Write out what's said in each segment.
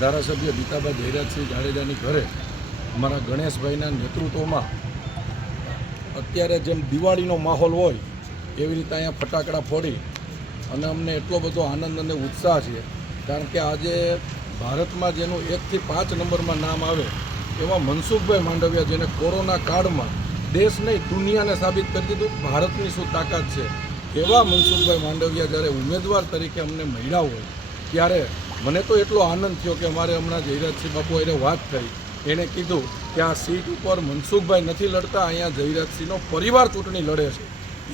ધારાસભ્ય ગીતાબા જયરાજસિંહ જાડેજાની ઘરે અમારા ગણેશભાઈના નેતૃત્વમાં અત્યારે જેમ દિવાળીનો માહોલ હોય, એવી રીતે અહીંયા ફટાકડા ફોડી અને અમને એટલો બધો આનંદ અને ઉત્સાહ છે. કારણ કે આજે ભારતમાં જેનું એકથી પાંચ નંબરમાં નામ આવે, એવા મનસુખભાઈ માંડવિયા જેને કોરોના કાળમાં દેશ નહીં દુનિયાને સાબિત કરી દીધું, ભારતની શું તાકાત છે? એવા મનસુખભાઈ માંડવિયા જ્યારે ઉમેદવાર તરીકે અમને મળ્યા હોય ત્યારે મને તો એટલો આનંદ થયો કે અમારે હમણાં જયરાજસિંહ બાપુ એને વાત કરી એણે કીધું કે આ સીટ ઉપર મનસુખભાઈ નથી લડતા, અહીંયા જયરાજસિંહનો પરિવાર ચૂંટણી લડે છે.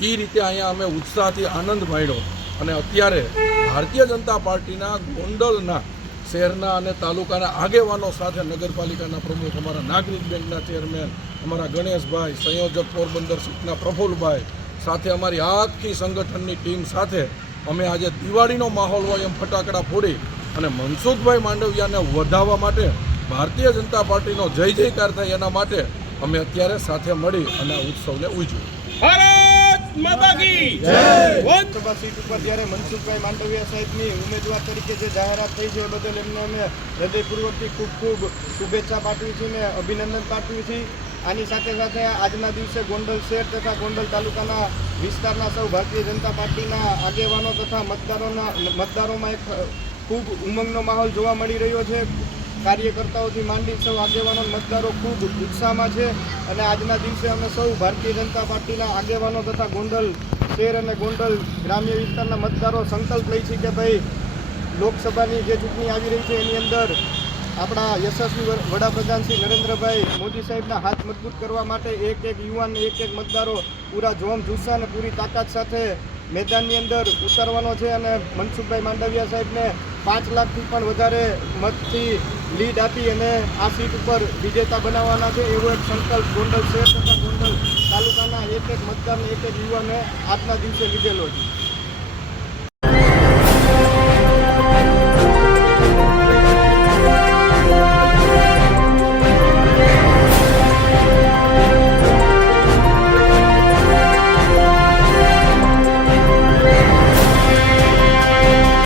એ રીતે અહીંયા અમે ઉત્સાહથી આનંદ માણ્યો. અને અત્યારે ભારતીય જનતા પાર્ટીના ગોંડલના શહેરના અને તાલુકાના આગેવાનો સાથે નગરપાલિકાના પ્રમુખ, અમારા નાગરિક બેંકના ચેરમેન, અમારા ગણેશભાઈ, સંયોજક પોરબંદર સીટના પ્રફુલભાઈ સાથે અમારી આખી સંગઠનની ટીમ સાથે અમે આજે દિવાળીનો માહોલ હોય એમ ફટાકડા ફોડી અને મનસુખભાઈ માંડવિયાને વધાવવા માટે ભારતીય જનતા પાર્ટીનો જય જયકાર થાય એના માટે અમે અત્યારે સાથે મળી અને આ ઉત્સવને ઉજવ્યો ભારત માતા કી લોકસભા સીટ ઉપર જ્યારે મનસુખભાઈ માંડવિયા સાહેબની ઉમેદવાર તરીકે જે જાહેરાત થઈ છે એ બદલ એમને અમે હૃદયપૂર્વકથી ખૂબ ખૂબ શુભેચ્છા પાઠવી છે ને અભિનંદન પાઠવી છીએ આની સાથે સાથે આજના દિવસે ગોંડલ શહેર તથા ગોંડલ તાલુકાના વિસ્તારના સૌ ભારતીય જનતા પાર્ટીના આગેવાનો તથા મતદારોના મતદારોમાં એક ખૂબ ઉમંગનો માહોલ જોવા મળી રહ્યો છે. કાર્યકર્તાઓથી માંડી સૌ આગેવાનો મતદારો ખૂબ ઉત્સાહમાં છે અને આજના દિવસે અમે સૌ ભારતીય જનતા પાર્ટીના આગેવાનો તથા ગોંડલ શહેર અને ગોંડલ ગ્રામ્ય વિસ્તારના મતદારો સંકલ્પ લઈ છે કે ભાઈ લોકસભાની જે ચૂંટણી આવી રહી છે એની અંદર આપણા યશસ્વી વડ- વડાપ્રધાન શ્રી નરેન્દ્રભાઈ મોદી સાહેબના હાથ મજબૂત કરવા માટે એક એક યુવાન એક એક મતદારો પૂરા જોમ જુસ્સા અને પૂરી તાકાત સાથે મેદાનની અંદર ઉતારવાનો છે અને મનસુખભાઈ માંડવિયા સાહેબને પાંચ લાખથી પણ વધારે મતથી લીડ આપી અને આ સીટ ઉપર વિજેતા બનાવવાના છે. એવો એક સંકલ્પ ગોંડલ શહેર તથા ગોંડલ તાલુકાના એક એક મતદારને, એક એક યુવાને આજના દિવસે લીધેલો છે.